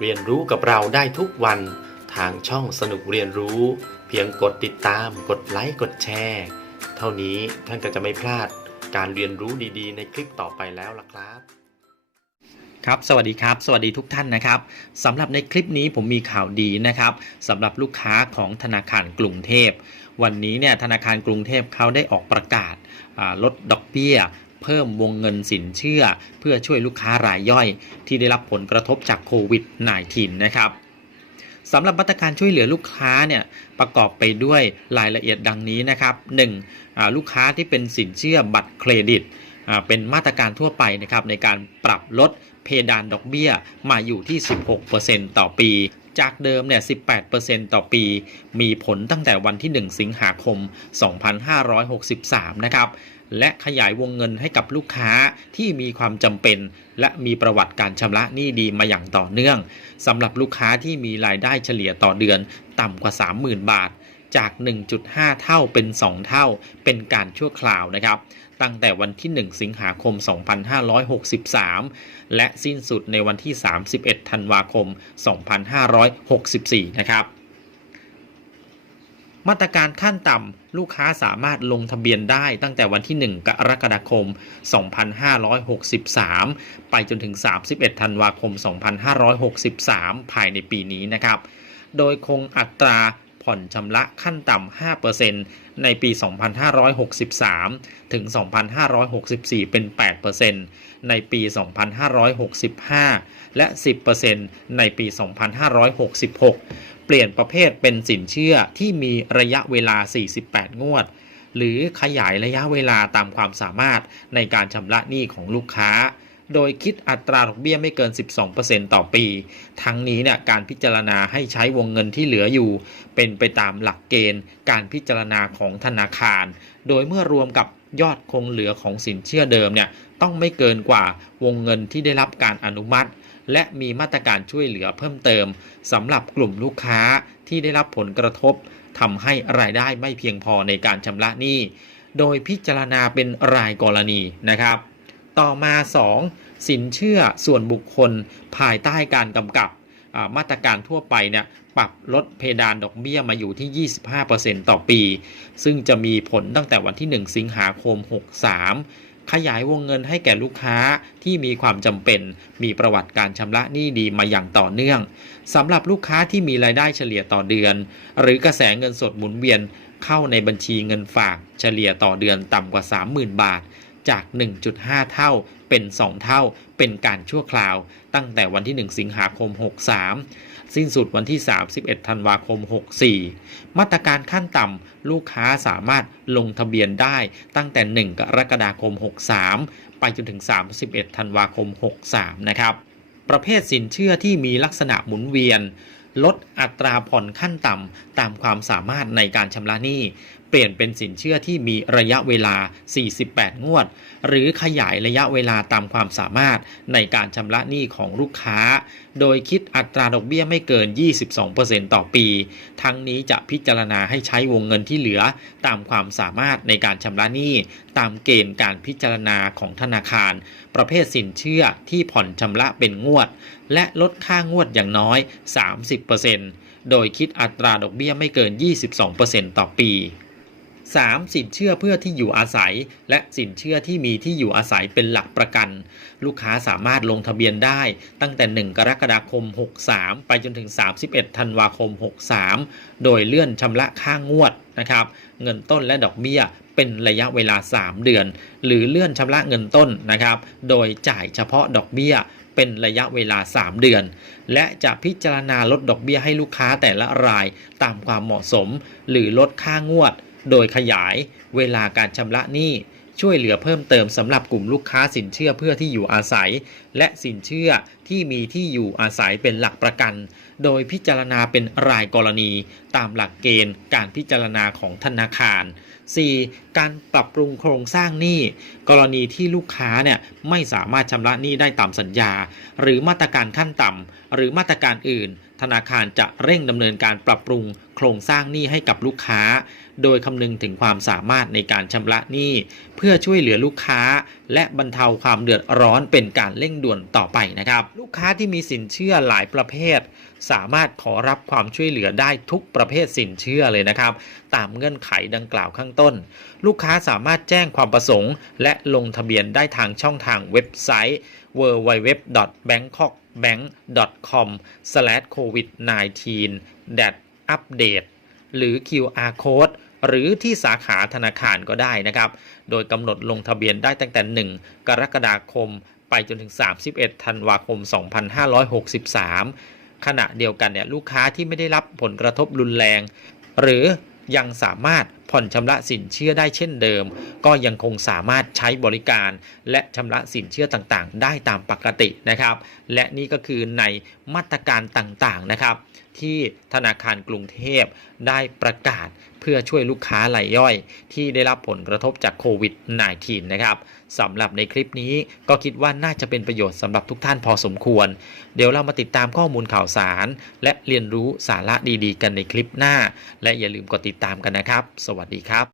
เรียนรู้กับเราได้ทุกวันทางช่องสนุกเรียนรู้ เพียงกดติดตาม กดไลค์กดแชร์เท่านี้ท่านก็จะไม่พลาดการเรียนรู้ดีๆ ในคลิปต่อไปแล้วล่ะครับ ครับ สวัสดีครับ สวัสดีทุกท่านนะครับสำหรับในคลิปนี้ผมมีข่าวดีนะครับสำหรับลูกค้าของธนาคารกรุงเทพ วันนี้เนี่ยธนาคารกรุงเทพเขาได้ออกประกาศลดดอกเบี้ย เพิ่มวงเงินสินเชื่อ เพื่อช่วยลูกค้ารายย่อย ที่ได้รับผลกระทบจากโควิด -19 นะครับสำหรับมาตรการช่วยเหลือลูกค้าเนี่ยประกอบไปด้วยรายละเอียดดังนี้นะครับหนึ่งลูกค้าที่เป็นสินเชื่อบัตรเครดิต เป็นมาตรการทั่วไปนะครับในการปรับลดเพดานดอกเบี้ยมาอยู่ที่ 16%ต่อปี จากเดิมเนี่ย 18%ต่อปี มีผลตั้งแต่วันที่ 1 สิงหาคม 2563 นะครับ และขยายวงเงินให้กับลูกค้าที่มีความจำเป็น และมีประวัติการชำระหนี้ดีมาอย่างต่อเนื่องสำหรับลูกค้าที่มีรายได้เฉลี่ยต่อเดือนต่ำกว่า 30,000 บาท จาก 1.5 เท่าเป็น 2 เท่า เป็นการชั่วคราวนะครับตั้งแต่วันที่ 1 สิงหาคม 2563 และสิ้นสุดในวันที่ 31 ธันวาคม 2564 นะครับ มาตรการขั้นต่ำลูกค้าสามารถลงทะเบียนได้ตั้งแต่วันที่ 1 กรกฎาคม 2563 ไปจนถึง 31 ธันวาคม 2563 ภายในปีนี้นะครับ โดยคงอัตรา ผ่อนชำระขั้นต่ำ 5%ในปี 2563 ถึง 2564 เป็น 8%ในปี 2565 และ 10%ในปี 2566 เปลี่ยนประเภทเป็นสินเชื่อที่มีระยะเวลา 48 งวด หรือขยายระยะเวลาตามความสามารถในการชำระหนี้ของลูกค้า โดยคิดอัตราดอกเบี้ยไม่เกิน 12%ต่อปี ทั้งนี้เนี่ยการพิจารณาให้ใช้วงเงินที่เหลืออยู่ เป็นไปตามหลักเกณฑ์ การพิจารณาของธนาคาร โดยเมื่อรวมกับยอดคงเหลือของสินเชื่อเดิมเนี่ยต้องไม่เกินกว่าวงเงินที่ได้รับการอนุมัติ และมีมาตรการช่วยเหลือเพิ่มเติมสำหรับกลุ่มลูกค้าที่ได้รับผลกระทบทำให้รายได้ไม่เพียงพอในการชำระหนี้ โดยพิจารณาเป็นรายกรณีนะครับ ต่อมา 2. สินเชื่อส่วนบุคคลภายใต้การกำกับมาตรการทั่วไปเนี่ยปรับลดเพดานดอกเบี้ยมาอยู่ที่ 25%ต่อปี ซึ่งจะมีผลตั้งแต่วันที่ 1 สิงหาคม 63 ขยายวงเงินให้แก่ลูกค้าที่มีความจำเป็น มีประวัติการชำระหนี้ดีมาอย่างต่อเนื่องสำหรับลูกค้าที่มีรายได้เฉลี่ยต่อเดือน หรือกระแสเงินสดหมุนเวียนเข้าในบัญชีเงินฝากเฉลี่ยต่อเดือนต่ำกว่า 30,000 บาท จาก 1.5 เท่าเป็น 2 เท่า เป็นการชั่วคราว ตั้งแต่วันที่ 1 สิงหาคม 63 สิ้นสุดวันที่ 31 ธันวาคม 64 มาตรการขั้นต่ำลูกค้าสามารถลงทะเบียนได้ตั้งแต่ 1 กรกฎาคม 63 ไปจนถึง 31 ธันวาคม 63 นะครับ ประเภทสินเชื่อที่มีลักษณะหมุนเวียนลดอัตราผ่อนขั้นต่ำตามความสามารถในการชำระหนี้ ปลี่ยนเป็นสินเชื่อที่มีระยะเวลา 48 งวด หรือขยายระยะเวลาตามความสามารถในการชำระหนี้ของลูกค้า โดยคิดอัตราดอกเบี้ยไม่เกิน 22%ต่อปี ทั้งนี้จะพิจารณาให้ใช้วงเงินที่เหลือ ตามความสามารถในการชำระหนี้ ตามเกณฑ์การพิจารณาของธนาคาร ประเภทสินเชื่อที่ผ่อนชำระเป็นงวด และลดค่างวดอย่างน้อย 30%โดยคิดอัตราดอกเบี้ยไม่เกิน 22%ต่อปี 3. สินเชื่อเพื่อที่อยู่อาศัย และสินเชื่อที่มีที่อยู่อาศัยเป็นหลักประกัน ลูกค้าสามารถลงทะเบียนได้ตั้งแต่ 1 กรกฎาคม 63 ไปจนถึง 31 ธันวาคม 63 โดยเลื่อนชำระค่างวดนะครับเงินต้นและดอกเบี้ยเป็นระยะเวลา 3 เดือน หรือเลื่อนชำระเงินต้นนะครับโดยจ่ายเฉพาะดอกเบี้ยเป็นระยะเวลา 3 เดือน และจะพิจารณาลดดอกเบี้ยให้ลูกค้าแต่ละรายตามความเหมาะสม หรือลดค่างวด โดยขยายเวลาการชำระหนี้ช่วยเหลือเพิ่มเติมสำหรับกลุ่มลูกค้าสินเชื่อเพื่อที่อยู่อาศัย และสินเชื่อ ที่มีที่อยู่อาศัยเป็นหลักประกัน โดยพิจารณาเป็นรายกรณี ตามหลักเกณฑ์การพิจารณาของธนาคาร 4. การปรับปรุงโครงสร้างหนี้ กรณีที่ลูกค้าเนี่ยไม่สามารถชำระหนี้ได้ตามสัญญา หรือมาตรการขั้นต่ำหรือมาตรการอื่น ธนาคารจะเร่งดำเนินการปรับปรุงโครงสร้างหนี้ให้กับลูกค้า โดยคำนึงถึงความสามารถในการชำระหนี้ เพื่อช่วยเหลือลูกค้า และบรรเทาความเดือดร้อนเป็นการเร่งด่วนต่อไปนะครับลูกค้าที่มีสินเชื่อหลายประเภท สามารถขอรับความช่วยเหลือได้ทุกประเภทสินเชื่อเลยนะครับ ตามเงื่อนไขดังกล่าวข้างต้น ลูกค้าสามารถแจ้งความประสงค์ และลงทะเบียนได้ทางช่องทางเว็บไซต์ www.bangkokbank.com/covid19-update หรือ QR code หรือที่สาขาธนาคารก็ได้นะครับ โดยกำหนดลงทะเบียนได้ตั้งแต่ 1 กรกฎาคม ไปจนถึง 31 ธันวาคม 2563 ขณะเดียวกันเนี่ยลูกค้าที่ไม่ได้รับผลกระทบรุนแรง หรือยังสามารถผ่อนชำระสินเชื่อได้เช่นเดิม ก็ยังคงสามารถใช้บริการ และชำระสินเชื่อต่างๆ ได้ตามปกตินะครับ และนี่ก็คือในมาตรการต่างๆนะครับที่ธนาคารกรุงเทพได้ประกาศเพื่อช่วยลูกค้ารายย่อย ที่ได้รับผลกระทบจากโควิด -19 นะครับสำหรับในคลิปนี้ก็คิดว่าน่าจะเป็นประโยชน์สำหรับทุกท่านพอสมควร เดี๋ยวเรามาติดตามข้อมูลข่าวสาร และเรียนรู้สาระดีๆ กันในคลิปหน้า และอย่าลืมกดติดตามกันนะครับสวัสดีครับ